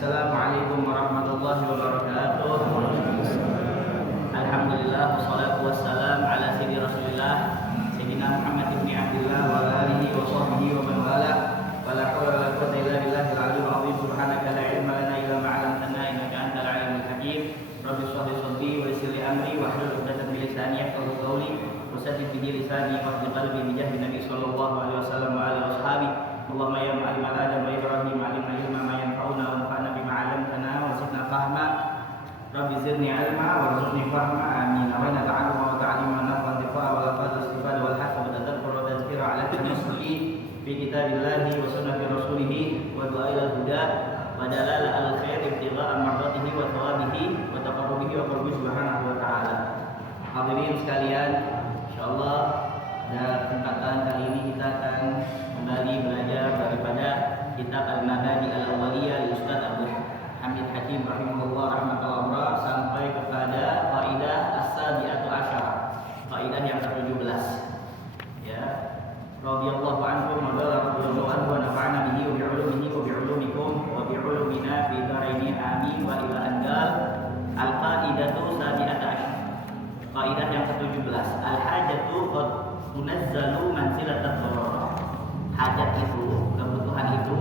Assalamualaikum warahmatullahi wabarakatuh. Alhamdulillah wassalatu wassalam ala sayyidi Rasulillah Sayyidina Muhammad ibn Abdullah wa alihi wa sahbihi wa man wala wa la hawla wa la quwwata illa billahil aliyyil azim. Subhanaka la ilma lana illa ma 'allamtana innaka antal alimul hakim. Rabbi shrah li sadri wa yassir li amri wa hlul 'uqdatam min lisani yafqahu qawli wa saddid bihi lisani yafqahu qalbi bi jahdi Nabi sallallahu alaihi wasallam wa alihi washabihi. Allahumma ya mu'allim Adam wa Ibrahim 'allimna ilma ma yanfa'una wa anfa'na bima 'allamtana wa zidna fahma. Rabbi zidni 'ilma warzuqni fahma. Amin. Wa inna ta'alluma wa ta'lima naf'an tifa'a wa lafaz istifada wal hasab wa tadabkur wa tadhkira 'ala tanassuhi fi kitabillahi wa sunnati rasulih wa du'ail huda wa dalala al-khair ibtigha'a mardatihi wa thawabihi wa taqarrubihi wa qurbihi subhanahu wa ta'ala. Hadirin sekalian, insyaallah pada kesempatan kali ini kita akan kembali belajar daripada kitab Al-Mabadi Al-Awwaliyah li Ustaz Abdul Hamid Hakim rahimahullah rahmatullah sampai kepada kaidah as-sabi'atu asyarah, kaidah yang ke-17. Ya. Radhiyallahu anhu wa radhiyallahu anhu wa nafa'ana bihi wa bi'ulumihi wa bi'ulumikum wa bi'ulumina fi dharaini amin wa ila andal. Al-qaidatu sabi'atu asyarah. Kaidah yang ke-17. Al-hajatu qad tunazzalu manzilatat darurah. Hajat itu, kebutuhan itu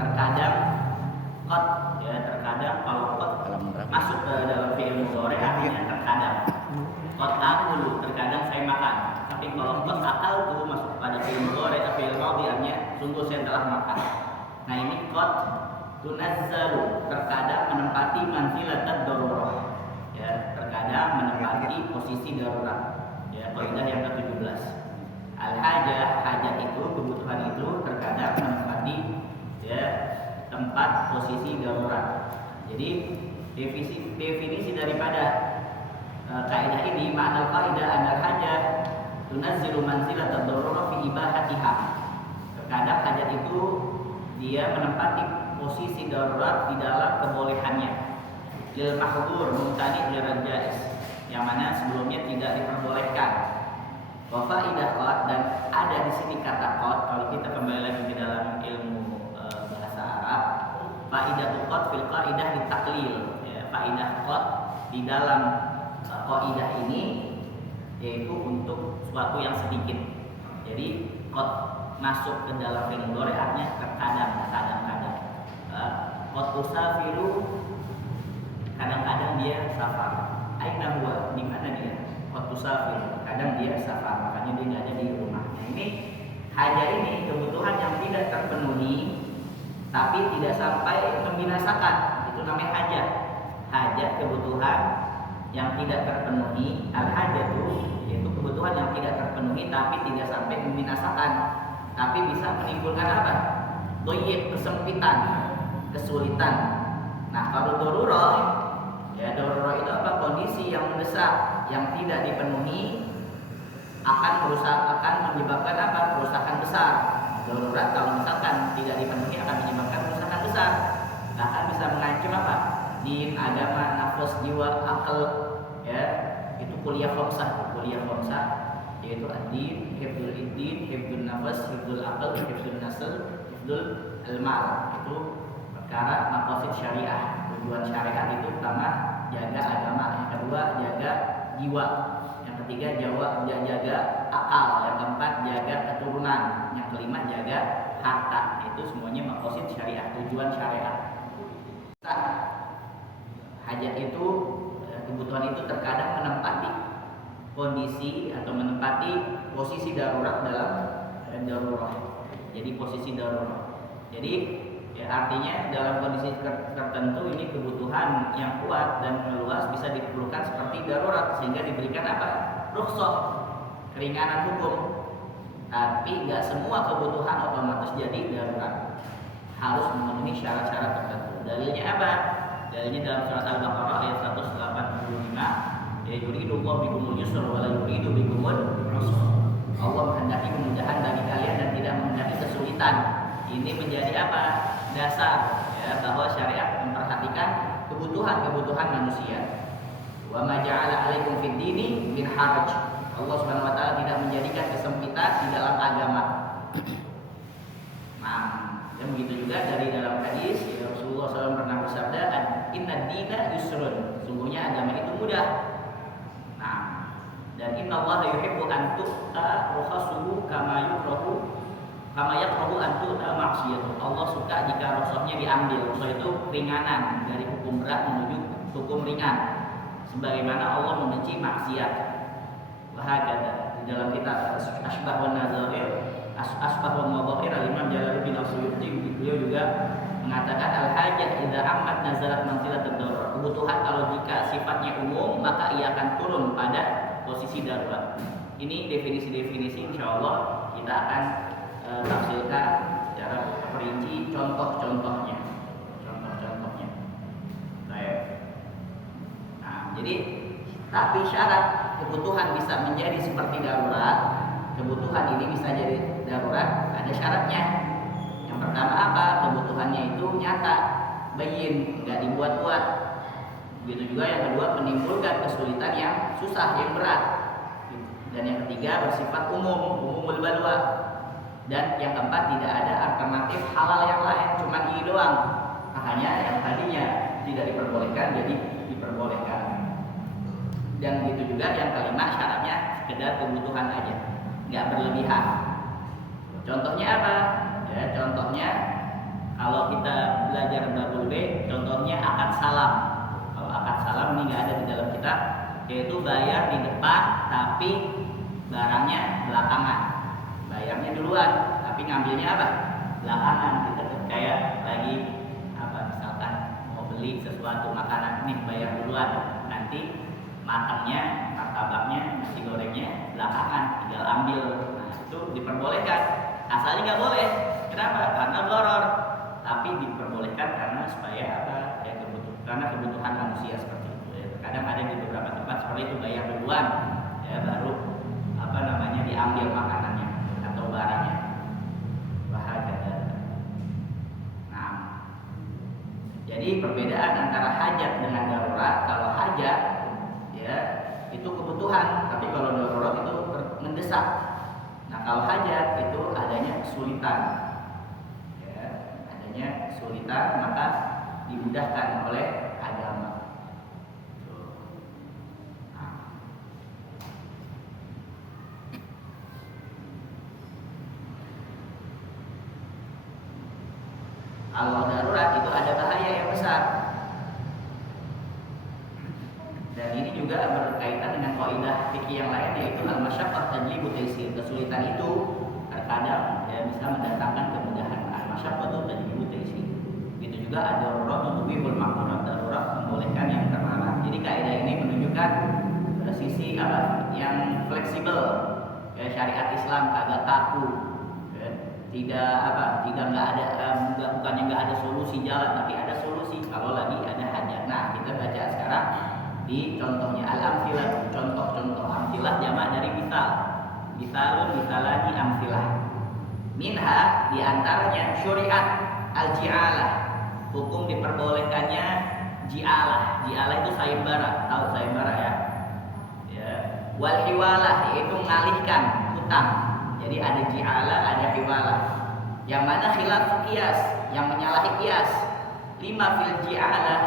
terkadang qad, ya terkadang kalau qad masuk ke dalam fi'il mudhari artinya terkadang. Qad akulu, terkadang saya makan. Tapi kalau qad akal itu masuk pada fi'il mudhari atau fi'il madhi artinya sungguh saya telah makan. Nah ini qad tunazzalu, terkadang menempati manzilatat darurah. Ya, terkadang menempati posisi darurat. Ya, kaidah yang ke-17. Al-hajah, hajat itu, kebutuhan itu terkadang menempati ya tempat posisi darurat. Jadi definisi daripada kaidah ini, makna kaidah al-hajah tunazzilu manzilatat darurah fi ibahatiha. Terkadang hajat itu dia menempati posisi darurat di dalam kebolehannya. Lil mahdhur mumtani lil jaiz, yang mana sebelumnya tidak diperbolehkan. Wa faidah qad, dan ada di sini kata qad. Kalau kita kembali lagi ke dalam ilmu bahasa Arab, faidah qad fil qaidah ditaklil. Ya, faidah qad di dalam qaidah ini yaitu untuk suatu yang sedikit. Jadi qad masuk ke dalam fi'il mudhari artinya terkadang, kadang-kadang. Qad tusafiru, kadang-kadang dia safar. Aina huwa, di mana dia? Qad tusafir, kadang dia safar, makanya dia nggak ada di rumah. Nah, ini hajat ini kebutuhan yang tidak terpenuhi tapi tidak sampai membinasakan, itu namanya hajat. Hajat kebutuhan yang tidak terpenuhi, al-hajat itu kebutuhan yang tidak terpenuhi tapi tidak sampai membinasakan, tapi bisa menimbulkan apa? Doyek, kesempitan, kesulitan. Nah, kalau darurah, ya darurah itu apa? Kondisi yang mendesak yang tidak dipenuhi akan menyebabkan apa? Kerusakan besar. Darurat kalau misalkan tidak dipenuhi akan menyebabkan kerusakan besar. Bahkan bisa mengancam apa? Din, agama, nafas, jiwa, akal. Ya, itu kuliah khamsah, yaitu ad-din, hifdzul iddin, hifdzul nafas, hifdzul akal, hifdzul nasl, hifdzul al-mal. Itu perkara maqasid syariah. Tujuan syariat itu pertama jaga agama, yang kedua jaga jiwa, yang ketiga jaga akal, yang keempat jaga keturunan, yang kelima jaga harta. Itu semuanya maqasid syariah, tujuan syariat. Hajat itu, kebutuhan itu terkadang menempati kondisi atau menempati posisi darurat dalam darurat. Jadi posisi darurat. Jadi ya, artinya dalam kondisi tertentu ini kebutuhan yang kuat dan meluas bisa diperlukan seperti darurat, sehingga diberikan apa? Rukhsah, keringanan hukum. Tapi nggak semua kebutuhan otomatis jadi darurat, harus memenuhi syarat-syarat tertentu. Dalilnya apa? Dalilnya dalam surat Al-Baqarah ayat 185, ya yuridullahu bikumul yusra wa la yuridu bikumul usra. Allah menghendaki kemudahan bagi kalian dan tidak menghendaki kesulitan. Ini menjadi apa? Dasar ya, bahwa syariat memperhatikan kebutuhan manusia. Wa ma ja'ala 'alaikum fid dini min haraj. Allah Subhanahu wa taala tidak menjadikan kesempitan di dalam agama. Nah, dan begitu juga dari dalam hadis ya, Rasulullah SAW pernah bersabda, "Inna dina yusrun." Sungguhnya agama itu mudah. Nah, dan inna Allah yuhibbu an tu'ta rukhasuhu kama yakrahu an tu'ta ma'siyatuh. Allah suka jika rukhsahnya diambil. Rukhsah itu ringanan, dari hukum berat menuju hukum ringan. Sebagaimana Allah membenci maksiat. Wahakada di dalam kitab Asbah wan Nazair, Asbah wan Nadhair, Imam Jalaluddin As-Suyuti beliau juga mengatakan al-hajat idza ammat nazalat manzilat ad-darurat. Kebutuhan kalau jika sifatnya umum maka ia akan turun pada posisi darurat. Ini definisi-definisi insyaallah kita akan tafsirkan secara perinci contoh-contohnya. Baik. Nah, jadi tapi syarat kebutuhan bisa menjadi seperti darurat, kebutuhan ini bisa jadi darurat, ada syaratnya. Yang pertama apa? Kebutuhannya itu nyata, bayin, nggak dibuat-buat. Begitu juga yang kedua, menimbulkan kesulitan yang susah, yang berat. Dan yang ketiga bersifat umumul balwa. Dan yang keempat tidak ada alternatif halal yang lain, cuma ini doang. Makanya yang tadinya tidak diperbolehkan jadi diperbolehkan. Dan begitu juga yang kelima syaratnya sekedar kebutuhan aja, nggak berlebihan. Contohnya apa? Ya, contohnya kalau kita belajar babul B, contohnya akad salam. Kalau akad salam ini nggak ada di dalam kitab, yaitu bayar di depan tapi barangnya belakangan. Bayarnya duluan, tapi ngambilnya apa? Belakangan. Kita kayak lagi apa? Misalkan mau beli sesuatu makanan, nih bayar duluan, nanti matangnya, martabaknya, nasi gorengnya belakangan, tinggal ambil. Nah, itu diperbolehkan. Asalnya nggak boleh. Kenapa? Karena doror. Tapi diperbolehkan karena supaya apa? Ya, karena kebutuhan manusia seperti itu. Ya, kadang ada di beberapa tempat seperti itu, bayar duluan, ya baru apa namanya diambil makanannya atau barangnya. Bahagia. Nah, jadi perbedaan antara hajat dengan darurat. Kalau hajat ya itu kebutuhan, tapi kalau darurat itu mendesak. Nah, kalau hajat itu adanya kesulitan, ya, adanya kesulitan maka dimudahkan oleh agama. Nah. Kalau darurat itu ada bahaya yang besar. Dan ini juga berkaitan dengan kaidah fikih yang lain, yaitu al-masyaqqah tajlibu taysir. Kesulitan itu terkadang ya, bisa mendatangkan kemudahan. Al-masyaqqah tajlibu taysir. Itu juga ada darurat tubihul mahdurat, darurat membolehkan yang terlarang. Jadi kaidah ini menunjukkan sisi apa? Yang fleksibel. Ya, syariat Islam agak kaku. Ya, tidak apa? Tidak nggak ada bukannya nggak ada solusi jalan, tapi ada solusi kalau lagi ada hajat. Nah, kita baca sekarang di contohnya al-amfilah, contoh-contoh. Amfilah jamak dari misal. Misalun, amfilah. Minha diantaranya syuriat al-ji'alah, hukum diperbolehkannya ji'alah. Ji'alah itu sayembara, tahu sayembara ya? Ya. Wal hiwalah yaitu mengalihkan hutang. Jadi ada ji'alah, ada hiwalah. Yang mana khilaf qiyas, yang menyalahi qiyas. Lima fil ji'alah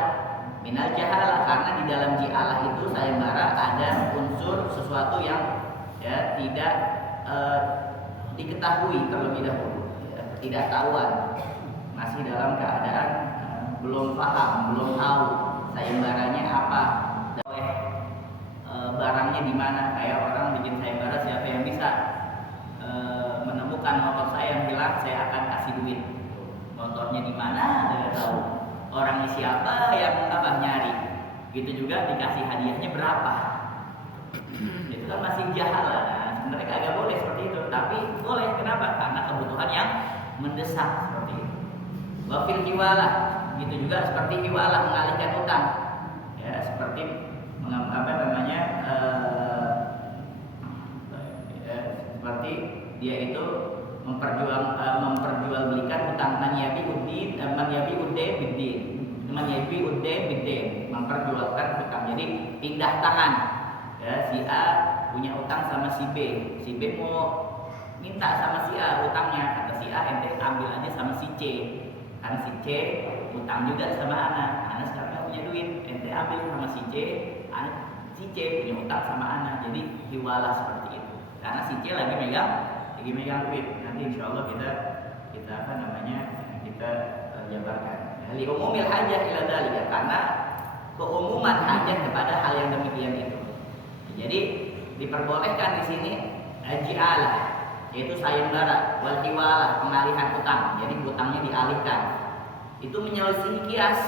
minal jahalah, karena di dalam ji'alah itu sayembara ada unsur sesuatu yang ya tidak diketahui terlebih dahulu, ya, ketidaktahuan, masih dalam keadaan belum paham, belum tahu sayembaranya apa, barangnya di mana. Kayak orang bikin sayembara, siapa yang bisa menemukan motor saya yang hilang, saya akan kasih duit. Motornya di mana tidak tahu, orangnya siapa yang nyari, gitu juga dikasih hadiahnya berapa. Itu kan masih jahalah. Nah, sebenarnya kagak boleh seperti itu, tapi boleh. Kenapa? Karena kebutuhan yang mendesak seperti itu. Wafil hiwalah, gitu juga seperti hiwalah, mengalihkan utang, ya, seperti seperti dia itu memperjualbelikan utang, man yabi uddin bidin, memperjualkan utang. Jadi pindah tangan, ya, si A punya utang sama si B mau minta sama si A utangnya, kata si A, ente ambil aja sama si C, karena si C utang juga sama Ana sekarang punya duit, ente ambil sama si C, si C punya utang sama Ana. Jadi hiwalah seperti itu, karena si C lagi megang duit. Nanti insya Allah kita jabarkan. Li umumil hajah ila dzalika, karena keumuman hajat kepada hal yang demikian itu. Jadi diperbolehkan di sini ji'alah, yaitu sayembara, wal hiwalah, pengalihan utang. Jadi utangnya dialihkan. Itu menyelesaikan kias,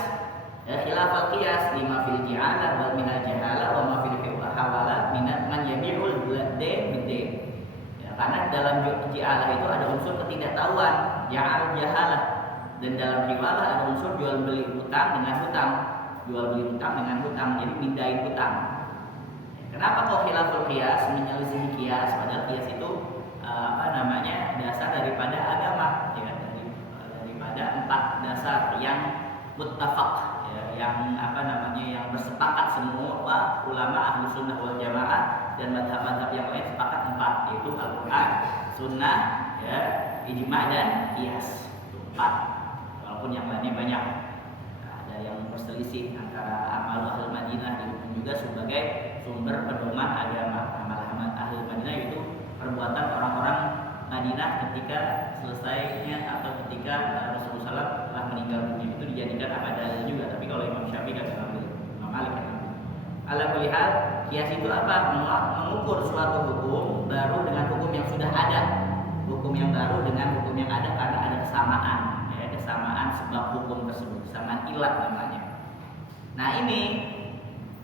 khilafal kias, lima fil ji'alah wal minal jahalah wa ma fil hawala minat man yabi'ul dain bidain. Ya, karena dalam ji'alah itu ada unsur ketidaktahuan, ja'al jahalah, dan dalam hiwalah ada unsur jual beli utang dengan hutang, jadi pindahin hutang. Kenapa kok khilaful qiyas, menyelisih kias, padahal kias itu dasar daripada agama, ya, daripada 4 dasar yang muttafaq, ya, yang bersepakat semua ulama ahlu sunnah wal jamaah dan madhab-madhab yang lain sepakat 4, yaitu Al-Quran, sunnah, ya, ijma' dan qiyas. 4. Walaupun yang lainnya banyak, ada yang berselisih antara amal ahli Madinah dihukum juga sebagai sumber pedoman agama. Amal ahli Madinah itu perbuatan orang-orang Madinah ketika selesainya atau ketika Rasulullah SAW telah meninggal dunia, itu dijadikan apa dalil juga. Tapi kalau Imam Syafi'i kagak ambil, Imam Malik kan. Ala kulli hal, kias itu apa? Mengukur suatu hukum baru dengan hukum yang sudah ada, hukum yang baru dengan hukum yang ada, karena ada kesamaan, ya, kesamaan sebab hukum tersebut, kesamaan ilat namanya. Nah ini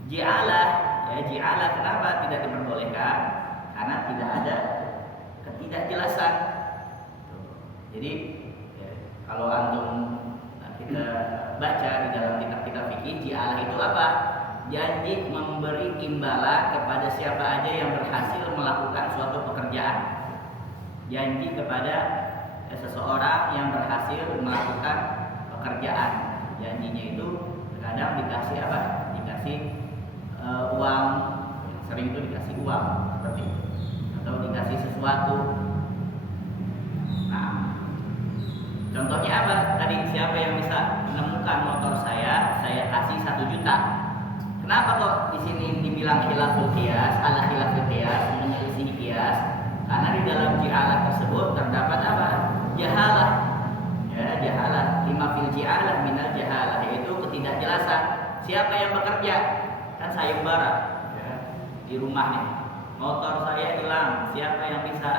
ji'alah, ya, ji'alah kenapa tidak diperbolehkan? Karena tidak ada ketidakjelasan. Jadi ya, kalau antum kita baca di dalam kitab-kitab fikih, ji'alah itu apa? Janji memberi imbalan kepada siapa aja yang berhasil melakukan suatu pekerjaan. Janji kepada seseorang yang berhasil melakukan pekerjaan. Janjinya itu kadang dikasih apa? Dikasih uang, sering itu dikasih uang seperti itu, atau dikasih sesuatu. Nah, contohnya apa? Tadi siapa yang bisa menemukan motor saya kasih 1 juta. Kenapa kok di sini dibilang khilaful qiyas, ala khilaful qiyas, menyelisih qiyas? Karena di dalam ji'alah tersebut terdapat apa? Jahalah. Ya, jahalah, lima fil ji'alah minal jahalah, yaitu ketidakjelasan. Siapa yang bekerja? Kan sayembara, ya, di rumah nih. Motor saya hilang, siapa yang bisa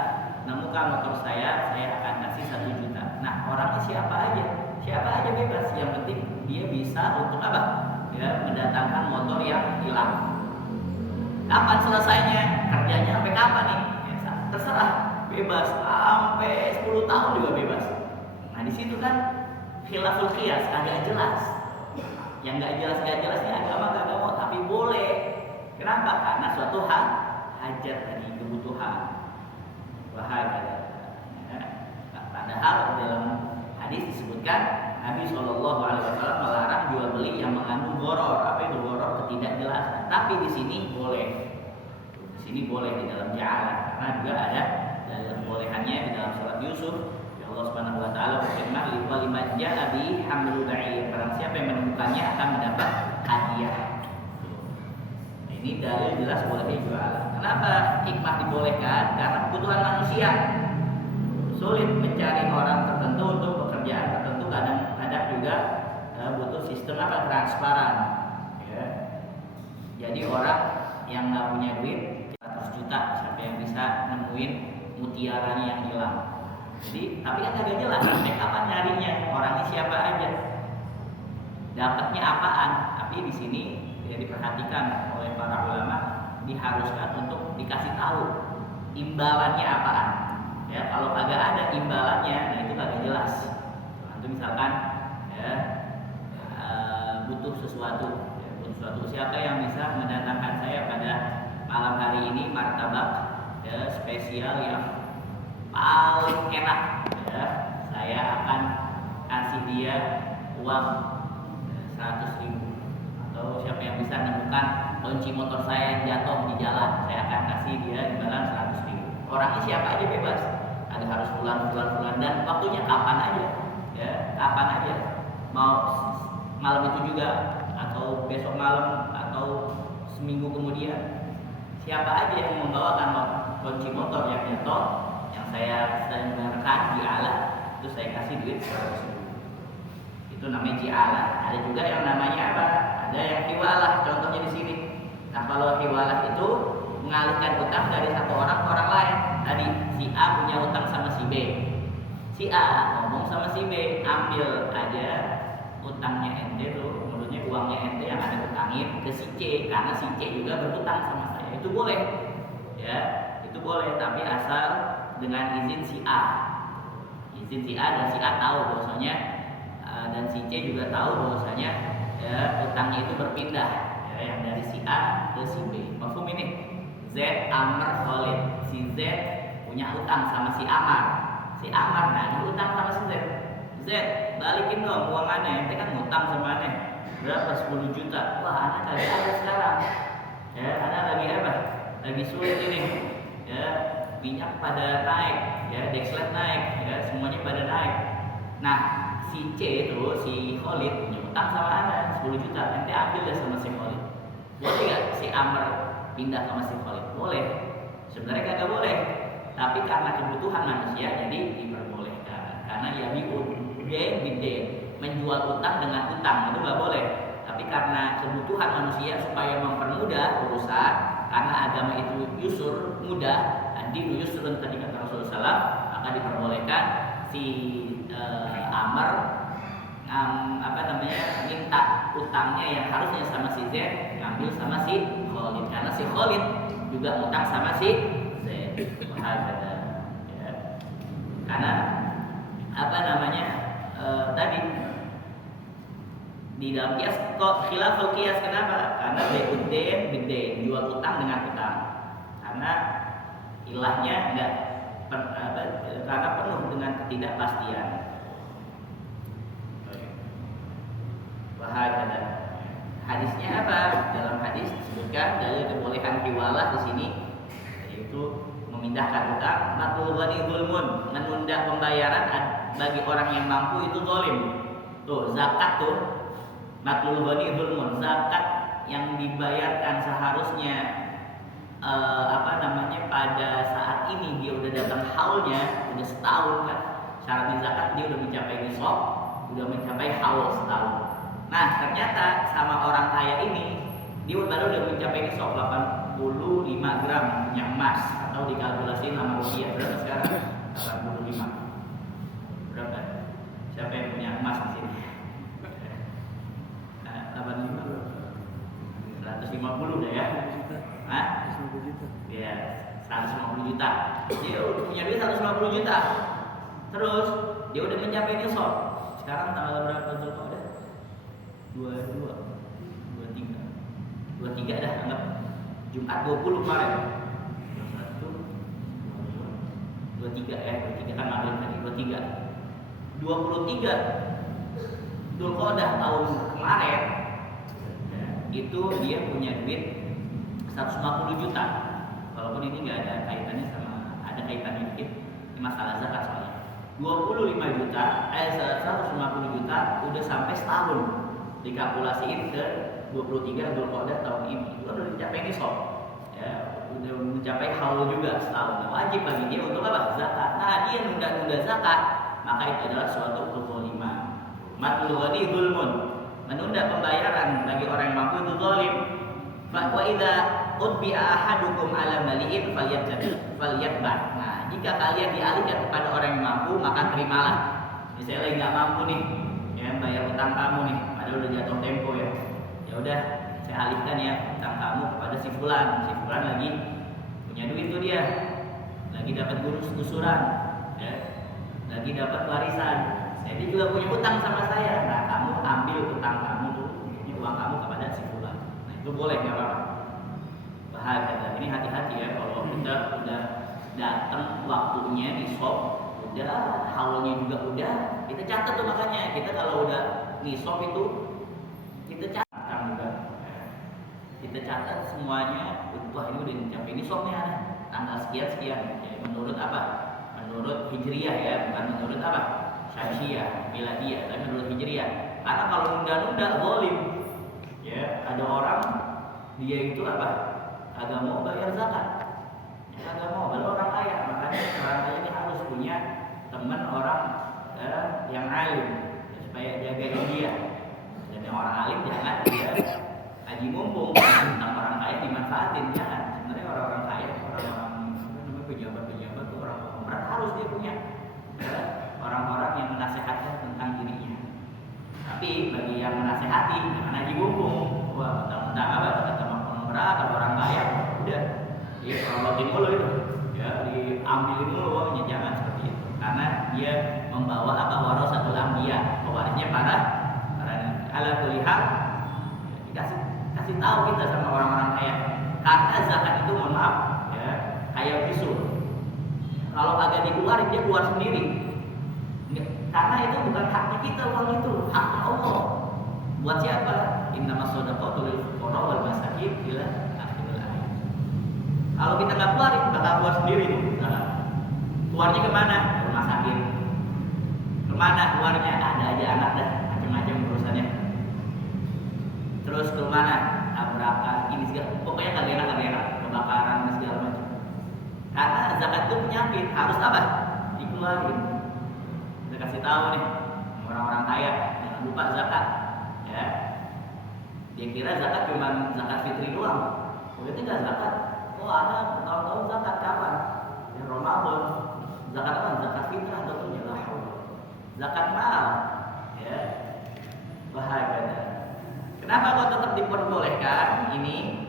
menemukan motor saya akan kasih 1 juta. Nah, orangnya siapa aja? Siapa aja bebas, yang penting dia bisa untuk apa? Ya, mendatangkan motor yang hilang. Kapan selesainya? Kerjanya sampai kapan nih? Ya, terserah, bebas, sampai 10 tahun juga bebas. Nah, di situ kan khilaful qiyas, kagak jelas. Yang nggak jelasnya agama kagak mau, tapi boleh. Kenapa? Karena suatu hajat tadi, kebutuhan. Bahagia. Ya. Nah, padahal dalam hadis disebutkan Nabi SAW melarang jual beli yang mengandung gharar. Apa itu gharar? Ketidakjelasan. Tapi di sini boleh. Di sini boleh di dalam ja'alah, karena juga ada dalam bolehannya di dalam surat Yusuf. Ya Allah Subhanahu wa taala berfirman, "Liman ja'a bi hamlu ba'ir." Barang siapa yang menemukannya akan mendapat hadiah. Ini dalil jelas boleh jualan. Kenapa hikmah dibolehkan? Karena kebutuhan manusia. Sulit mencari orang tertentu untuk pekerjaan tertentu, kadang-kadang juga butuh sistem transparan. Ya. Jadi orang yang nggak punya duit 100 juta, siapa yang bisa nemuin mutiaranya yang hilang? Jadi, tapi kan agak jelas sampai kapan nyarinya, orangnya siapa aja, dapatnya apaan. Tapi di sini ya diperhatikan oleh para ulama, diharuskan untuk dikasih tahu imbalannya apaan. Ya, kalau kagak ada imbalannya, nah itu kagak jelas. Nanti misalkan ya, butuh sesuatu, siapa yang bisa mendatangkan saya pada malam hari ini martabak ya, spesial yang paling enak, ya, saya akan kasih dia uang 100.000. Atau siapa yang bisa menemukan kunci motor saya yang jatuh di jalan, saya akan kasih dia imbalan 100.000. Orangnya siapa aja bebas, ada harus bulan dan waktunya kapan aja, ya, kapan aja, mau malam itu juga atau besok malam atau seminggu kemudian. Siapa aja yang membawakan kunci motor yang jatuh, yang saya sedang gunakan di alat, itu saya kasih duit 100.000. Itu namanya ji'alah. Ada juga yang namanya apa? Ada yang hiwalah, contohnya di sini. Nah, kalau hiwalah itu mengalihkan utang dari satu orang ke orang lain. Tadi si A punya utang sama si B. Si A ngomong sama si B, ambil aja utangnya ente tuh, menurutnya uangnya ente yang ada utangin ke si C, karena si C juga berutang sama saya. Itu boleh, ya, itu boleh, tapi asal dengan izin si A. Izin si A dan si A tahu bahwasanya dan si C juga tahu bahwasanya ya, utangnya itu berpindah, ya, yang dari si A ke si B. Mafhum ini? Z Amr Khalid, si Z punya utang sama si Amar. Si Amar nah utang sama si Z. Z, balikin dong uangannya, ente kan ngutang sama aneh berapa, 10 juta. Wah, anak kagak ada sekarang, ya, anak lagi apa, lagi sulit ini, ya, minyak pada naik, ya, dexlet naik, ya, semuanya pada naik. Nah, si C itu, si Khalid punya utang sama anak 10 juta, ente ambil deh sama si Khalid. Boleh gak si Amr pindah sama si Khalid? Boleh, sebenarnya kagak boleh, tapi karena kebutuhan manusia jadi diperbolehkan. Karena ya bide, menjual utang dengan utang itu nggak boleh, tapi karena kebutuhan manusia supaya mempermudah urusan, karena agama itu yusur, mudah, ad-dinu yusrun tadi kata Rasulullah SAW, maka diperbolehkan si Amr minta utangnya yang harusnya sama si Z ngambil sama si Khalid, karena si Khalid juga utang sama si Z. Ya. Karena tadi di dalam kias kok khilaful kias, kenapa? Karena bidden jual utang dengan utang, karena ilahnya karena penuh dengan ketidakpastian. Wahakada. Hadisnya apa? Dalam hadis disebutkan dalil kebolehan hiwalah di sini, yaitu memindahkan utang. Matul ghani zulmun, menunda pembayaran bagi orang yang mampu itu zalim. Tuh, zakat tuh matul ghani zulmun, zakat yang dibayarkan seharusnya pada saat ini dia udah datang haulnya, udah setahun kan. Syaratnya zakat dia udah mencapai nisab, udah mencapai haul setahun. Nah, ternyata sama orang kaya ini dia baru udah mencapai nisab 85 gram minyak emas, atau dikalkulasiin sama rupiah berapa sekarang? 85. Berapa? Siapa yang punya emas di sini? 85. 150 udah ya? Hah? 150 juta. Ya, 150 juta. Dia udah punya duit 150 juta. Terus dia udah mencapai nisab. Sekarang tanggal berapa Zulqa'dah? 23 dah, anggap Jumat 20 kemarin. 23 kan malam tadi 23 Zulqa'dah tahun kemarin itu dia punya duit 150 juta. Walaupun ini nggak ada kaitannya sama, ada kaitannya dikit, ini masalah zakat soalnya. 150 juta udah sampai setahun, dikalkulasiin ke 23 Dzulqa'dah tahun ini itu udah mencapai nisab, ya udah mencapai haul juga setahun, wajib bagi dia untuk apa? Zakat. Nah dia nunda-nunda zakat, maka itu adalah suatu kezaliman. Matul ghani zulmun, menunda pembayaran bagi orang yang mampu itu zalim. Wa idza utbi'a ahadukum ala mali'in falyatba'. Nah, jika kalian dialihkan kepada orang yang mampu, maka terimalah. Misalnya lagi nggak mampu nih, ya bayar utang kamu nih, padahal udah jatuh tempo ya. Ya udah, saya alihkan ya utang kamu kepada si fulan. Si fulan lagi punya duit tuh dia, lagi dapat gusuran, ya, lagi dapat warisan. Saya juga punya utang sama saya. Nah, kamu ambil utang kamu dulu, uang kamu kepada si fulan. Nah, itu boleh nggak apa-apa. Bahaya, ini hati-hati ya kalau kita udah datang waktunya nisab, udah haulnya juga udah, kita catat tuh. Makanya kita kalau udah nisab itu kita catat juga, kita catat semuanya. Wah ini udah mencapai nisabnya tanggal sekian ya, menurut apa? Menurut hijriyah ya, bukan menurut apa? Syamsiyah, miladiyah, tapi menurut hijriyah. Karena kalau nunda-nunda zalim ya, ada orang dia itu apa? Agak mau bayar zakat, agak mau, kalau orang kaya. Makanya orang kaya ini harus punya teman orang yang alim ya, supaya jagain dia. Dan yang orang alim jangan dia haji mumpung, tentang orang kaya dimanfaatin, jangan. Sebenarnya orang-orang kaya, orang-orang pejabat-pejabat tuh orang berat harus dia punya ya, orang-orang yang menasehatkan tentang dirinya. Tapi bagi yang menasehati jangan haji mumpung. Wah, tentang apa? Tentang kalau orang kaya udah dia perolotin mulu itu ya, diambilin mulu uangnya. Jangan seperti itu, karena dia membawa apa? Warasatul anbiya, pewarisnya para ala kulli hal. Kasih tahu kita sama orang-orang kaya, karena zakat itu mohon maaf ya, kayak bisu, kalau agak dikeluarin dia keluar sendiri, karena itu bukan haknya kita, uang itu haknya Allah. Buat siapa? Innamas shadaqatu lil fuqara wal masakin ila akhiril ayat. Kalau kita nggak keluarin, bakal keluar sendiri tuh. Nah, keluarnya kemana? Ke rumah sakit. Kemana keluarnya? Ada aja anak dah, macam-macam urusannya. Terus kemana? Tabrakan, ini segala. Pokoknya kagak enak, kebakaran dan segala macam. Karena zakat itu penyakit, harus apa? Dikeluarin. Kita kasih tahu nih orang-orang kaya, jangan lupa zakat. Ya, dia kira zakat cuma zakat fitri doang. Begitu nggak zakat. Oh ada tahun-tahun zakat kapan? Ya Ramadan. Zakat apa? Zakat fitrah atau penjelah. Zakat mal. Ya, bahagia. Kenapa kok tetap diperbolehkan ini?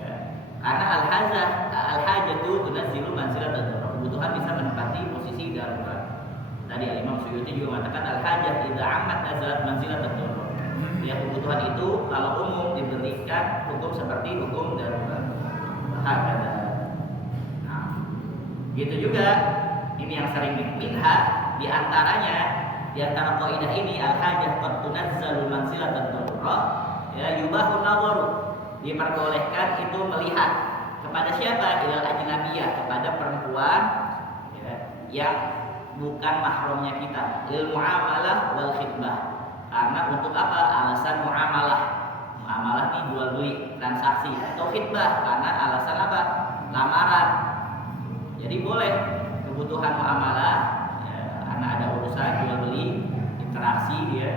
Ya, karena al-hajah itu tunazzilu manzilatal darurat. Kebutuhan bisa menempati posisi darurat. Tadi Imam Suyuti juga mengatakan al-hajah idza amat nazalat manzilatal darurat. Ya, kebutuhan itu kalau umum diberikan hukum seperti hukum darurat. Bahkan nah, gitu juga ini yang sering minha di antara kaidah ini al-hajah qad tunazzalu manzilatal darurat ya, yubahun nawaru, diperbolehkan itu melihat kepada siapa? Ilal ajnabiyah, kepada perempuan ya, yang bukan mahramnya kita, lil muamalah wal khitbah. Karena untuk apa? Alasan muamalah. Muamalah ini jual beli, transaksi. Atau khitbah, karena alasan apa? Lamaran. Jadi boleh kebutuhan muamalah ya, karena ada urusan jual beli, interaksi dia,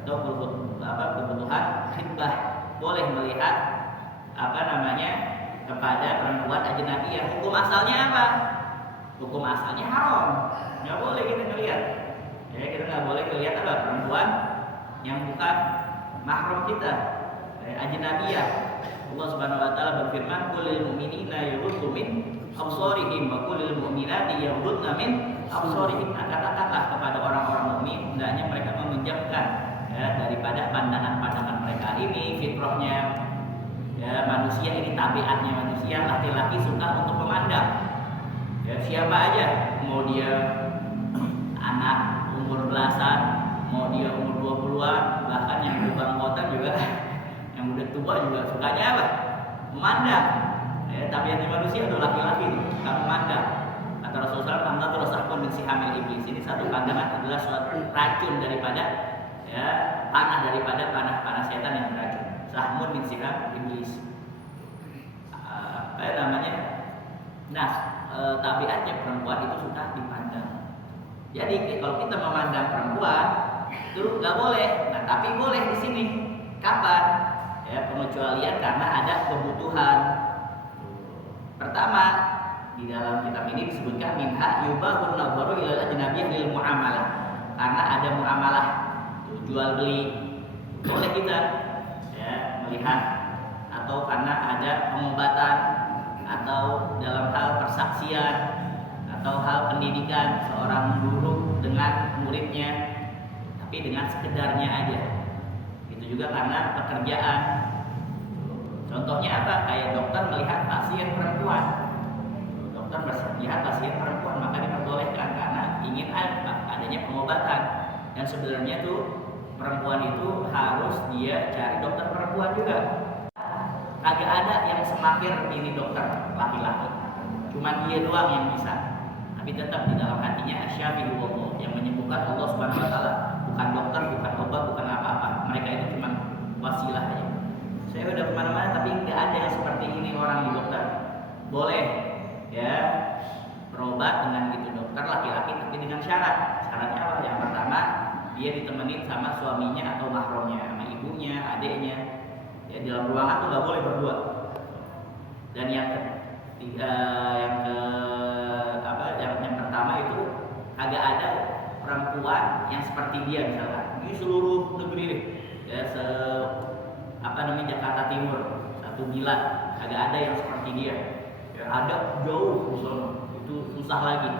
atau kebutuhan khitbah. Boleh melihat kepada perempuan ajnabiyah. Hukum asalnya apa? Hukum asalnya haram. Nggak boleh kita ngelihat. Ya, kita nggak boleh ngelihat apa? Perempuan yang bukan mahram kita, ajnabiyah. Allah Subhanahu wa taala berfirman, "Qul lil mu'minina yaghuddu min absarihim wa qul lil mu'minati yaghuddna min absarihin." Katakanlah kepada orang-orang mukmin hendaknya mereka meminjamkan ya, daripada pandangan-pandangan mereka. Ini fitrahnya ya, manusia ini tabiatnya manusia, laki-laki suka untuk memandang. Ya, siapa aja, mau dia anak umur belasan, mau dia umur 20-an, bahkan yang udah bangkotan juga, yang udah tua juga sukanya apa? Memandang. Ya, tabiatnya manusia itu laki-laki suka memandang. Kata Rasulullah, "Anda terus aku min sihamil iblis." Ini satu pandangan adalah suatu racun daripada ya, panah daripada panah setan yang beracun. sahmun min siham iblis. Apa namanya? Nah, tabiatnya perempuan itu suka dipandang. Jadi kalau kita memandang perempuan itu nggak boleh. Nah, tapi boleh di sini. Kapan? Ya, pengecualian karena ada kebutuhan. Pertama, di dalam kitab ini disebutkan minha yubahun nadharu ila ajnabiyyah lil muamalah. Karena ada muamalah, jual beli. Boleh kita ya melihat, atau karena ada pengobatan, atau dalam hal persaksian, atau hal pendidikan seorang guru dengan muridnya, tapi dengan sekedarnya aja. Itu juga karena pekerjaan. Contohnya apa? Kayak dokter melihat pasien perempuan. Dokter melihat pasien perempuan, maka diperbolehkan karena ingin adanya pengobatan. Dan sebenarnya tuh perempuan itu harus dia cari dokter perempuan juga. Kagak ada yang semakin pilih dokter laki-laki. Cuma dia doang yang bisa. Tapi tetap di dalam hatinya asyafi'u Allah, yang menyembuhkan Allah Subhanahu wa taala, bukan dokter, bukan obat, bukan apa-apa. Mereka itu cuma wasilah aja. Saya udah kemana-mana tapi nggak ada yang seperti ini orang di dokter. Boleh ya berobat dengan gitu dokter laki-laki, tapi dengan syarat. Syaratnya apa? Yang pertama, dia ditemenin sama suaminya atau mahramnya, sama ibunya, adiknya. Ya, di dalam ruangan tuh nggak boleh berdua. Dan yang pertama itu agak ada perempuan yang seperti dia misalkan di seluruh negeri nih, ya Jakarta Timur, satu Milan, agak ada yang seperti dia. Ya, ada jauh di sana, itu susah lagi.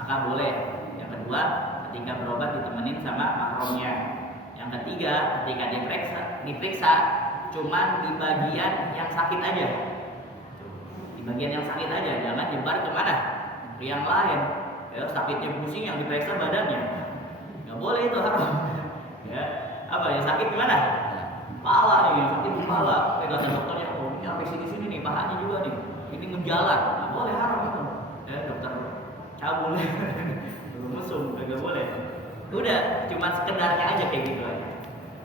Maka boleh. Yang kedua, ketika berobat ditemenin sama mahramnya. Yang ketiga, ketika diperiksa cuman di bagian yang sakit aja. Di bagian yang sakit aja, jangan nyebar kemana? Yang lain. Ya, sakitnya pusing yang diperiksa badannya. Nggak boleh, itu haram. Ya, apa yang sakit gimana? Kepala nih, yang sakit kepala. Kata dokternya, oh ini sampai sini nih, pahanya juga nih. Ini ngejalan. Nggak boleh, haram itu. Ya, dokter cabul. Mesum, nggak boleh. Udah, cuma sekedarnya aja kayak gitu aja.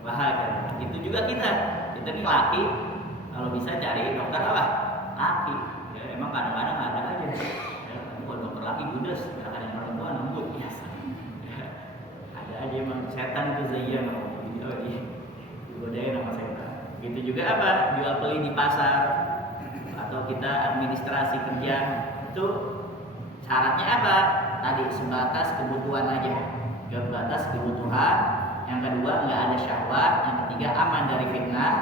Bahagia. Itu juga kita nih laki, kalau bisa cari dokter apa? Laki. Ya, emang kadang-kadang ada aja. Ya, bukan dokter laki judes, kadang-kadang perempuan lembut biasa. Ya, ada aja emang setan itu zayyan digodain sama setan. Gitu juga apa? Jual beli di pasar atau kita administrasi kerja itu syaratnya apa? Tadi sebatas kebutuhan aja. Sebatas kebutuhan. Yang kedua nggak ada syahwat. Yang ketiga aman dari fitnah.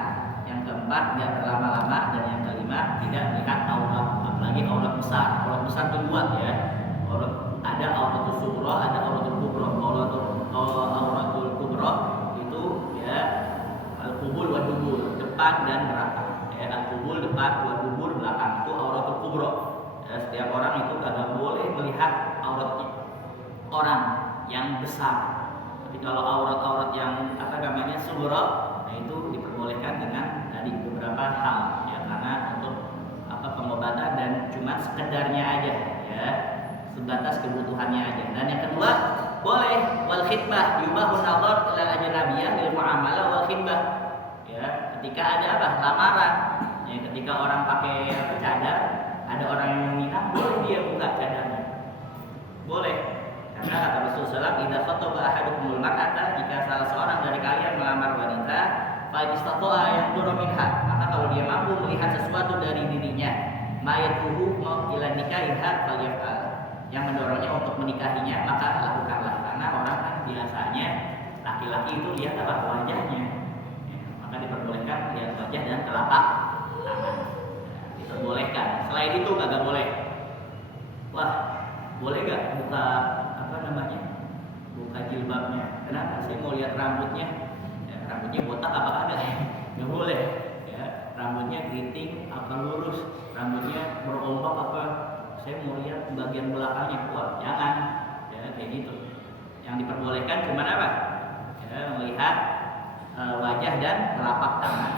Yang keempat nggak berlama-lama. Dan yang kelima tidak melihat aurat, apalagi aurat besar. Aurat besar itu dua ya. Ada auratul sughra, ada auratul kubra. Auratul kubra itu ya al-qubul wa dubur, depan dan belakang. Ya, al-qubul depan, wa dubur belakang, itu auratul kubra. Ya, setiap orang itu tidak boleh melihat auratnya orang yang besar. Tapi kalau aurat-aurat yang sughra, nah itu diperbolehkan dengan tadi beberapa hal ya, karena untuk pengobatan dan cuma sekedarnya aja ya, sebatas kebutuhannya aja. Dan yang kedua boleh wal khitbah, yubahun nadhar ila ajnabiyyah lil muamalah wal khitbah ya, ketika ada lamaran ya, ketika orang pakai cadar, ada orang yang meminta, boleh dia buka cadarnya, boleh. Karena kata Rasulullah SAW, idza khataba ahadukumul mar'ata, jika salah seorang dari kalian melamar wanita, fa istata'a yanzuru minha, maka kalau dia mampu melihat sesuatu dari dirinya, mayatuhu mau ila nikahiha falyaf'al, yang mendorongnya untuk menikahinya, maka lakukanlah. Karena orang kan biasanya laki-laki itu lihat wajahnya ya, maka diperbolehkan lihat wajah dan telapak tangan ya, diperbolehkan. Selain itu kagak boleh. Wah, boleh gak buka buka jilbabnya? Kenapa? Saya mau lihat rambutnya ya, rambutnya botak apa kagak ya? Nggak boleh ya, rambutnya keriting apa lurus, rambutnya berombak apa, saya mau lihat bagian belakangnya. Wah, jangan ya, kayak gitu. Yang diperbolehkan cuma apa ya, melihat wajah dan telapak tangan.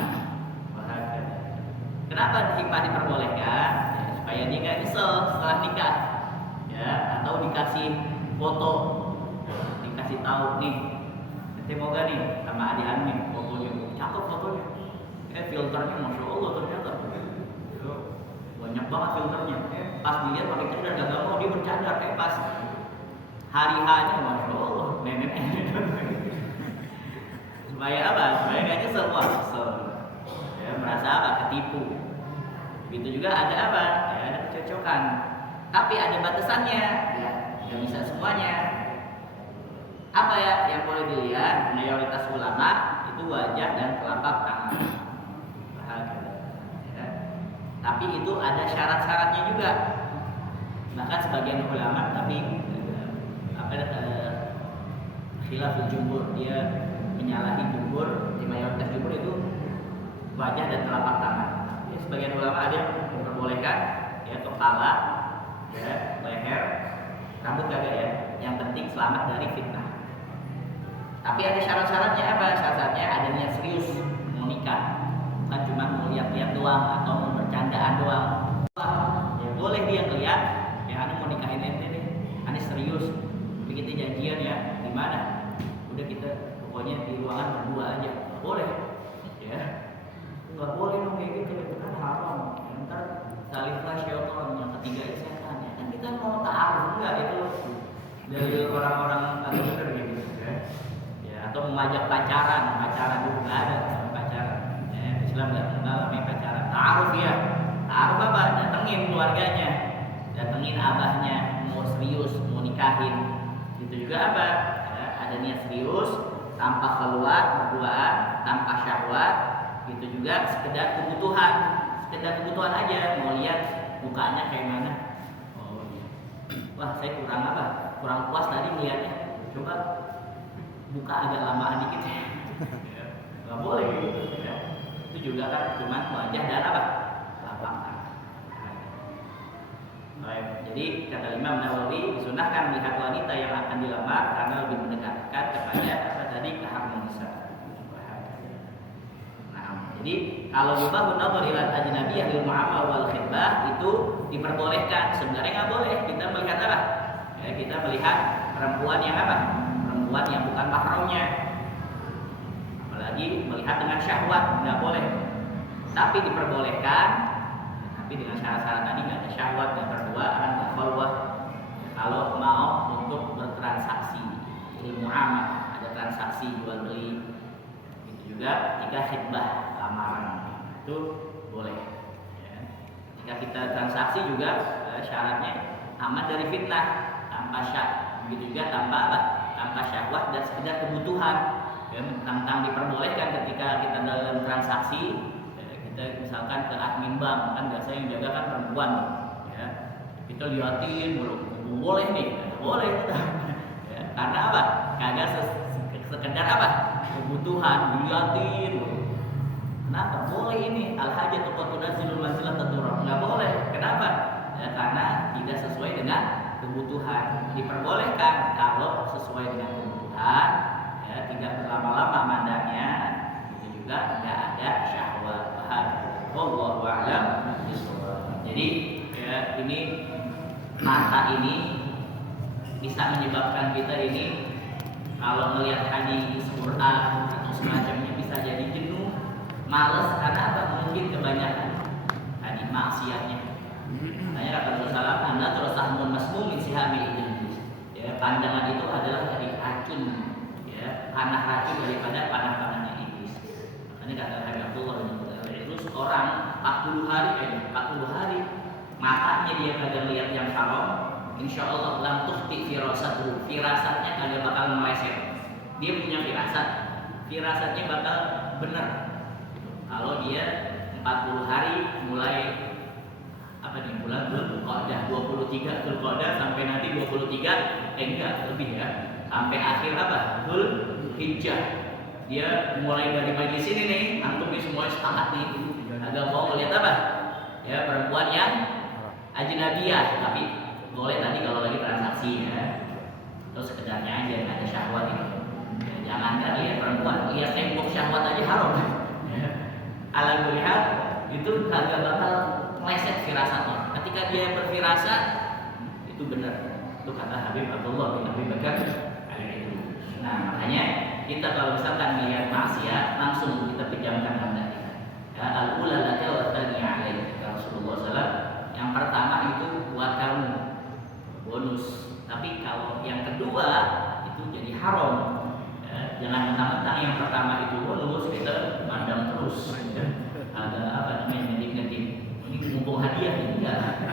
Kenapa hikmah diperbolehkan ya, supaya dia nggak nyesel setelah nikah ya, atau dikasih foto, dikasih tahu nih, nanti mau gak nih sama adik Amin fotonya, cakep fotonya, Filternya masya Allah ternyata banyak banget filternya. Pas dilihat pakai cadar gak mau dia bercadar. Pas hari H-nya masya Allah nenek supaya apa? Supaya gak nyesel, ya, merasa apa? Ketipu. Begitu juga ada apa? Ya, ada kecocokan. Tapi ada batasannya. Ya, gak bisa semuanya. Apa ya yang boleh dilihat? Mayoritas ulama itu wajah dan telapak tangan. Ya. Tapi itu ada syarat-syaratnya juga. Bahkan sebagian ulama tapi khilaful jumhur, dia menyalahi jumhur, di mayoritas jumhur itu wajah dan telapak tangan. Ya, sebagian ulama ada yang memperbolehkan ya kepala, ya, leher, rambut kagak ya. Yang penting selamat dari fitnah. Tapi ada syarat-syaratnya apa? Syarat-syaratnya ada niat serius mau nikah, bukan cuma mau lihat-lihat doang atau mau bercandaan doang. Ya boleh dia lihat, ya anu mau nikahin ente nih, ane serius, kita janjian ya, di mana? Udah kita pokoknya di ruangan berdua aja, nggak boleh, ya, nggak boleh dong kayak gitu, itu kan haram. Ntar saling syaitan yang ketiga itu setan, ya kan kita mau ta'aruf enggak itu dari orang-orang atau bener gitu, ya, atau mengajak pacaran dulu nggak ada pacaran, ya, Islam nggak kenal namanya pacaran, ta'aruf ya, ta'aruf apa? Datengin keluarganya, datengin abahnya, mau serius, mau nikahin. Itu juga apa? Ya, ada niat serius, tanpa keluar berduaan, tanpa syahwat. Itu juga sekedar kebutuhan aja, mau lihat mukanya kayak mana. Oh iya. Wah, saya kurang apa? Kurang puas tadi melihatnya. Coba buka agak lamaan dikit ya. Nggak boleh gitu. Ya. Itu juga kan cuma wajah dan apa? Telapak tangan. Baik, jadi kata Imam Nawawi disunahkan melihat wanita yang akan dilamar karena lebih mendekatkan kepada apa tadi keharmonisan. Nah, jadi kalau yubahu nadhar ila ajnabiyyah lil mu'amal wal khitbah itu diperbolehkan. Sebenarnya nggak boleh kita melihat apa? Ya, kita melihat perempuan yang apa? Perempuan yang bukan mahramnya. Apalagi melihat dengan syahwat nggak boleh. Tapi diperbolehkan. Tapi dengan syarat-syarat tadi nggak ada syahwat, nggak berduaan, nggak khalwah. Kalau mau untuk bertransaksi, ilmu amal, ada transaksi jual beli, itu juga ketika khitbah lamaran itu boleh. Ya. Jika kita transaksi juga syaratnya aman dari fitnah, tanpa begitu juga tanpa apa? Tanpa syahwat dan sekedar kebutuhan. Ya, tentang diperbolehkan ketika kita dalam transaksi. Kita misalkan ke admin bank, kan biasanya yang jaga kan perempuan, ya. Kita liatin, boleh nih, boleh kita, ya. Karena apa? Kagak sekedar apa? Kebutuhan, diliatin. Kenapa? Boleh ini, al-hajatu qad tunazilul manzilah taturah. Nggak boleh. Kenapa? Ya, karena tidak sesuai dengan kebutuhan. Diperbolehkan kalau sesuai dengan kebutuhan, ya, tidak berlama-lama mandangnya, itu juga tidak ada syahwat. Wallahu a'lam bishawab. Jadi ya ini mata ini bisa menyebabkan kita ini kalau melihat hadis Quran atau semacamnya bisa jadi jenuh, malas karena apa? Mungkin kebanyakan hadis maksiatnya. Tanya kata Rasulullah, Anda terus sahmun masmum min sihami iblis. Ya, pandangan itu adalah dari racun, ya, panah racun daripada panah-panahnya iblis. Makanya kata Abdullah bin orang 40 hari matanya dia kagak lihat yang haram, insya Allah lam tukhti firasatnya kagak bakal meleset. Dia punya firasatnya bakal benar. Kalau dia 40 hari mulai apa nih bulan Dzulqa'dah 23 Dzulqa'dah sampai nanti 23 enggak lebih ya sampai akhir apa Dzulhijjah. Dia mulai dari pagi sini nih, antum nih semuanya sepakat nih. Agak mau melihat apa? Ya perempuan yang ajnabiyah, tapi boleh tadi kalau lagi transaksi ya. Terus sekedarnya aja nggak ada syahwat itu. Ya, jangan lihat perempuan, lihat tembok syahwat aja haram. Ya. Alhamdulillah itu kagak bakal meleset firasatnya. Ketika dia berfirasat itu benar. Itu kata Habib Abdullah bin Abi Bakar itu. Nah makanya kita kalau misalkan melihat maksiat langsung kita pejamkan mata kita. Ya, al-ula laka wa tsaniya alaik. Rasulullah SAW, yang pertama itu buat kamu, bonus. Tapi kalau yang kedua itu jadi haram. Ya, jangan mentang-mentang yang pertama itu bonus kita mandang terus. Ya. Ada apa namanya ngedik-ngedik. Ini mumpung hadiah ini enggak.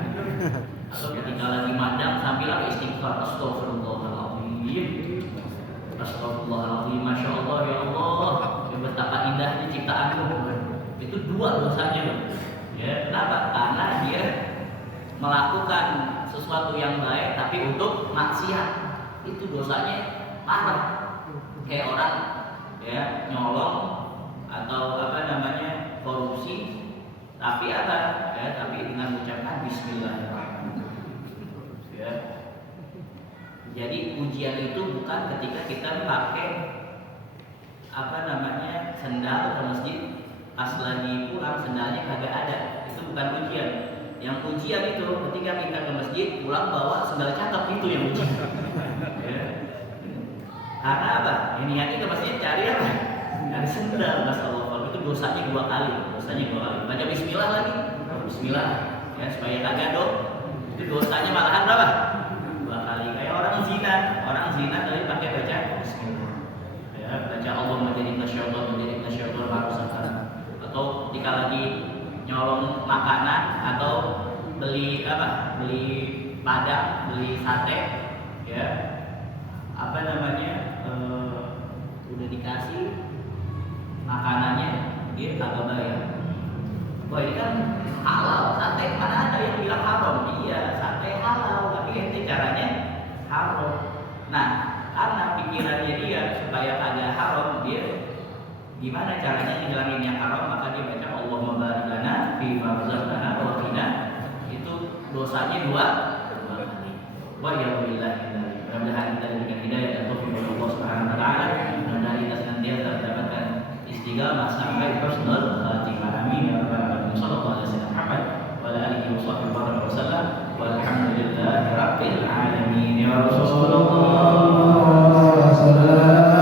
Atau ketika lagi mandang sambil istighfar, astagfirullahaladzim, astagfirullahaladzim, masya Allah ya Allah, ya betapa indahnya ciptaanmu. Itu dua dosanya, ya. Kenapa? Karena dia melakukan sesuatu yang baik tapi untuk maksiat. Itu dosanya parah. Kayak orang ya nyolong atau apa namanya korupsi, tapi apa? Ya, tapi dengan mengucapkan Bismillahirrahmanirrahim. Ya. Jadi ujian itu bukan ketika kita pakai apa namanya sendal ke masjid, pas lagi pulang sendalnya kagak ada. Itu bukan ujian. Yang ujian itu ketika kita ke masjid pulang bawa sendal cakep, itu yang ujian. Ya. Karena apa? Ini niatnya ke masjid cari apa? Cari sendal, Masya Allah. Itu dosanya dua kali. Baca Bismillah lagi. Bismillah. Ya, supaya kagak dong. Itu dosanya malahan berapa? Dua kali. Kayak orang zina tapi pakai baca Bismillah. Ya, baca Allah menjadi nasyaiton marusakan. Atau jika lagi nyolong makanan atau beli padang, beli sate, ya, apa namanya, udah dikasih makanannya dia kagak bayar. Wah, ini kan halal, sate mana ada yang bilang haram? Iya, sate halal, tapi ente caranya haram. Nah, karena pikirannya dia supaya kagak haram, dia gimana caranya ngilangin yang haram, maka dia baca Allahumma barik lana fi ma razaqtana wa qina. Itu dosanya dua kali. Wa yaumillahi. Mudah-mudahan kita diberikan hidayah dan taufik oleh Allah Subhanahu wa taala. Mudah-mudahan kita senantiasa mendapatkan istiqamah sampai husnul khatimah. Amin ya rabbal alamin. Shallallahu alaihi wasallam wa ala alihi wasallam. Walhamdulillahi rabbil alamin. Ya Rasulullah sallallahu alaihi wasallam.